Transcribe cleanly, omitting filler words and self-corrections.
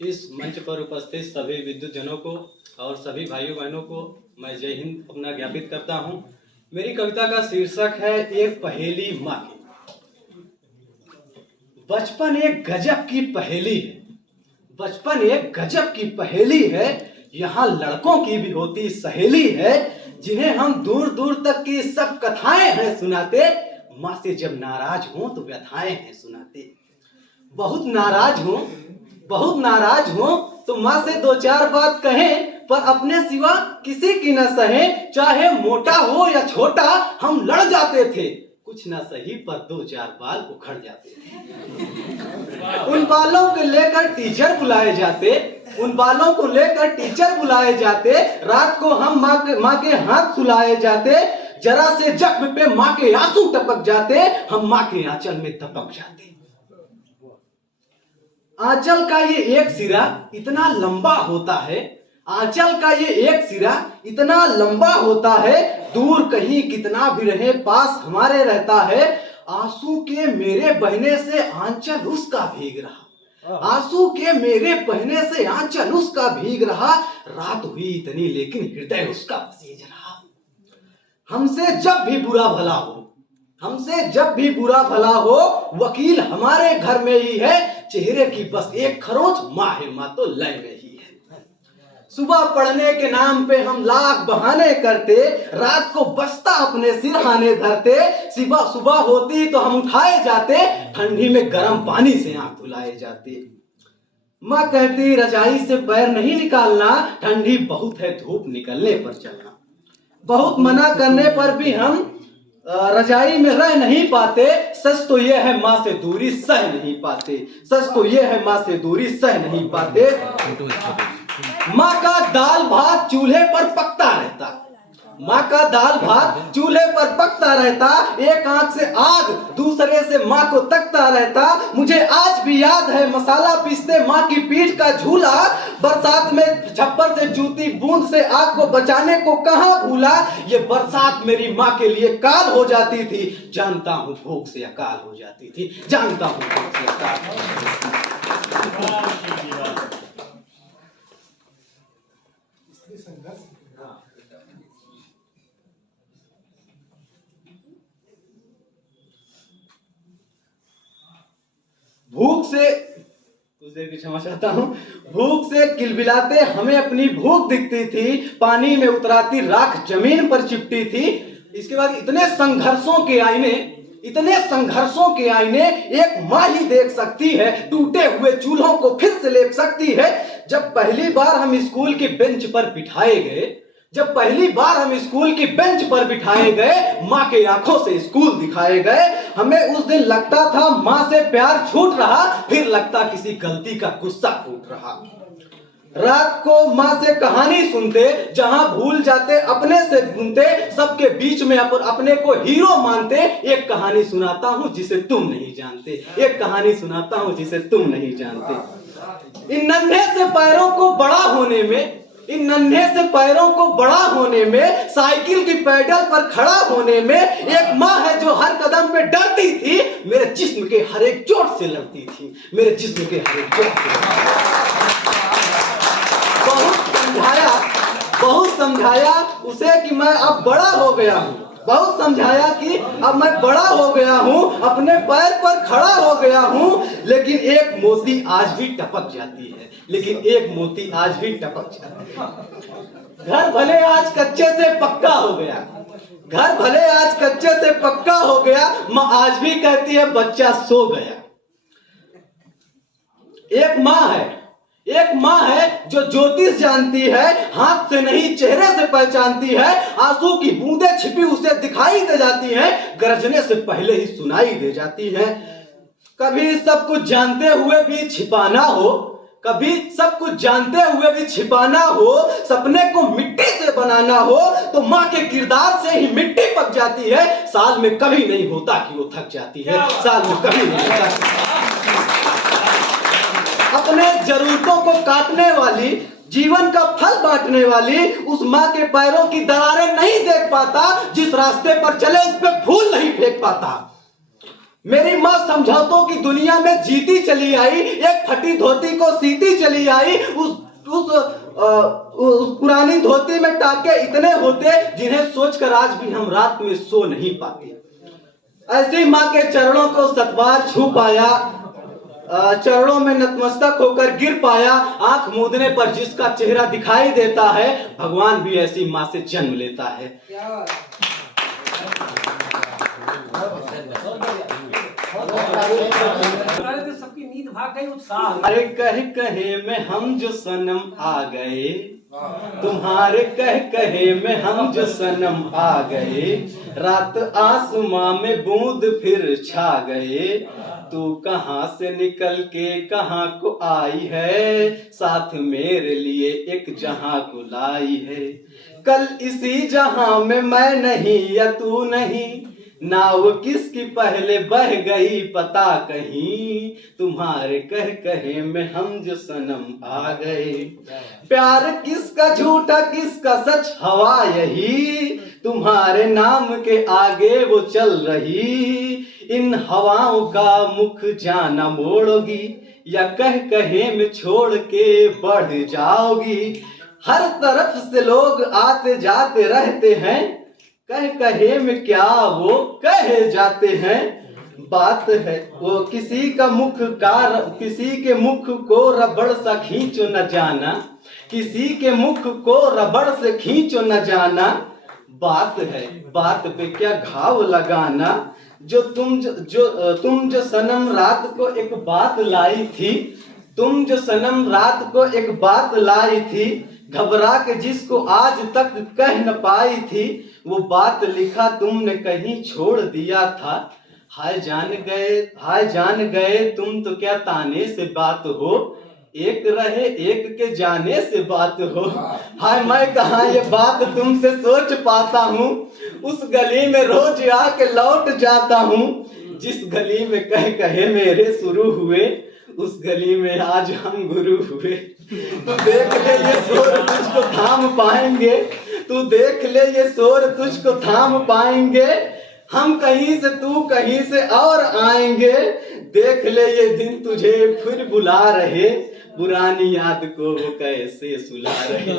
इस मंच पर उपस्थित सभी विद्युत जनों को और सभी भाइयों बहनों को मैं जय हिंद अपना ज्ञापित करता हूं। मेरी कविता का शीर्षक है एक पहेली माँ की। बचपन एक गजब की पहेली है, बचपन एक गजब की पहेली है। यहाँ लड़कों की भी होती सहेली है, जिन्हें हम दूर दूर तक की सब कथाएं हैं सुनाते। माँ से जब नाराज हो तो व्यथाएं हैं सुनाते। बहुत नाराज हो तो माँ से दो चार बात कहें, पर अपने सिवा किसी की न सहे। चाहे मोटा हो या छोटा हम लड़ जाते थे, कुछ ना सही पर दो चार बाल उखड़ जाते थे। उन बालों को लेकर टीचर बुलाए जाते, रात को हम माँ के हाथ सुलाए जाते। जरा से जख्म पे माँ के आंसू टपक जाते, हम माँ के आंचल में दबक जाते। आंचल का ये एक सिरा इतना लंबा होता है, आंचल का ये एक सिरा इतना लंबा होता है। दूर कहीं कितना भी रहे पास हमारे रहता है। आंसू के मेरे बहने से आंचल उसका भीग रहा, आंसू के मेरे बहने से आंचल उसका भीग रहा। रात हुई इतनी लेकिन हृदय उसका पसीज रहा। हमसे जब भी बुरा भला हो वकील हमारे घर में ही है। चेहरे की बस एक खरोच, माँ है माँ तो लय में ही है। सुबह पढ़ने के नाम पे हम लाख बहाने करते, रात को बस्ता अपने सिरहाने धरते। सुबह होती तो हम उठाए जाते, ठंडी में गर्म पानी से आंख धुलाए जाते। माँ कहती रजाई से पैर नहीं निकालना, ठंडी बहुत है धूप निकलने पर चलना। बहुत मना करने पर भी हम रजाई में रह नहीं पाते। सच तो ये है माँ से दूरी सह नहीं पाते। माँ का दाल भात चूल्हे पर पकता रहता, एक आंख से आग दूसरे से माँ को तकता रहता। मुझे आज भी याद है मसाला पीसते माँ की पीठ का झूला। बरसात में छप्पर से चूती बूंद से आग को बचाने को कहाँ भूला। ये बरसात मेरी माँ के लिए काल हो जाती थी, जानता हूँ भूख से अकाल हो जाती थी। भूख से कुछ देर की क्षमा चाहता हूँ। भूख से किलबिलाते हमें अपनी भूख दिखती थी, पानी में उतराती राख जमीन पर चिपटी थी। इसके बाद इतने संघर्षों के आईने एक माँ ही देख सकती है, टूटे हुए चूल्हों को फिर से लेप सकती है। जब पहली बार हम स्कूल की बेंच पर बिठाए गए, माँ के आंखों से स्कूल दिखाए गए। हमें उस दिन लगता था माँ से प्यार छूट रहा, फिर लगता किसी गलती का गुस्सा फूट रहा। रात को माँ से कहानी सुनते, जहां भूल जाते अपने से ढूंढते, सबके बीच में अपने को हीरो मानते। एक कहानी सुनाता हूँ जिसे तुम नहीं जानते। इन नन्हे से पैरों को बड़ा होने में, साइकिल की पैडल पर खड़ा होने में, एक माँ है जो हर कदम पे डरती थी, मेरे जिस्म के हर एक चोट से लड़ती थी। बहुत समझाया उसे कि मैं अब बड़ा हो गया हूँ, अपने पैर पर खड़ा हो गया हूँ। लेकिन एक मोती आज भी टपक जाती है। घर भले आज कच्चे से पक्का हो गया, माँ आज भी कहती है बच्चा सो गया। एक माँ है जो ज्योतिष जानती है, हाथ से नहीं चेहरे से पहचानती है। आंसू की बूंदें छिपी उसे दिखाई दे जाती हैं, गरजने से पहले ही सुनाई दे जाती हैं। कभी सब कुछ जानते हुए भी छिपाना हो, सपने को मिट्टी से बनाना हो, तो माँ के किरदार से ही मिट्टी पक जाती है। साल में कभी नहीं होता कि वो थक जाती है, अपने जरूरतों को काटने वाली जीवन का फल बांटने वाली उस माँ के पैरों की दरारें नहीं देख पाता, जिस रास्ते पर चले उस पे फूल नहीं फेंक पाता। मेरी माँ समझौतों की दुनिया में जीती चली आई, एक फटी धोती को सीती चली आई। उस पुरानी धोती में टाके इतने होते जिन्हें सोचकर आज भी हम रात में सो नहीं पाते। ऐसी माँ के चरणों को सतबार छू पाया, चरणों में नतमस्तक होकर गिर पाया। आंख मूंदने पर जिसका चेहरा दिखाई देता है, भगवान भी ऐसी माँ से जन्म लेता है। सबकी नींद भाग गई, उत्साह। अरे कहे कहे में हम जो सनम आ गए, तुम्हारे कह कहे में हम जो सनम आ गए, रात आसमां में बूंद फिर छा गए। तू कहां से निकल के कहां को आई है, साथ मेरे लिए एक जहां को लाई है। कल इसी जहां में मैं नहीं या तू नहीं, नाव किसकी पहले बह गई पता कहीं, तुम्हारे कह कहे में हम जो सनम आ गए। प्यार किसका झूठा किसका सच हवा यही, तुम्हारे नाम के आगे वो चल रही। इन हवाओं का मुख जाना मोड़ोगी, या कह कहे में छोड़ के बढ़ जाओगी। हर तरफ से लोग आते जाते रहते हैं, कह कहे में क्या वो कहे जाते हैं। बात है वो किसी के मुख को रबड़ सा खींचो न जाना, किसी के मुख को रबड़ से खींचो न जाना। बात है बात पे क्या घाव लगाना, तुम जो सनम रात को एक बात लाई थी, तुम जो सनम रात को एक बात लाई थी, घबरा के जिसको आज तक कह न पाई थी, वो बात लिखा तुमने कहीं छोड़ दिया था। हाय जान गए तुम तो क्या ताने से बात हो, एक रहे एक के जाने से बात हो। हाय मैं कहाँ ये बात तुमसे सोच पाता हूँ, उस गली में रोज आके लौट जाता हूँ। जिस गली में कह कहे मेरे शुरू हुए, उस गली में आज हम गुरु हुए। तू देख ले ये शोर तुझको थाम पाएंगे, तू देख ले ये शोर तुझको थाम पाएंगे। हम कहीं से तू कहीं से और आएंगे, देख ले ये दिन तुझे फिर बुला रहे, पुरानी याद को वो कैसे सुला रहे।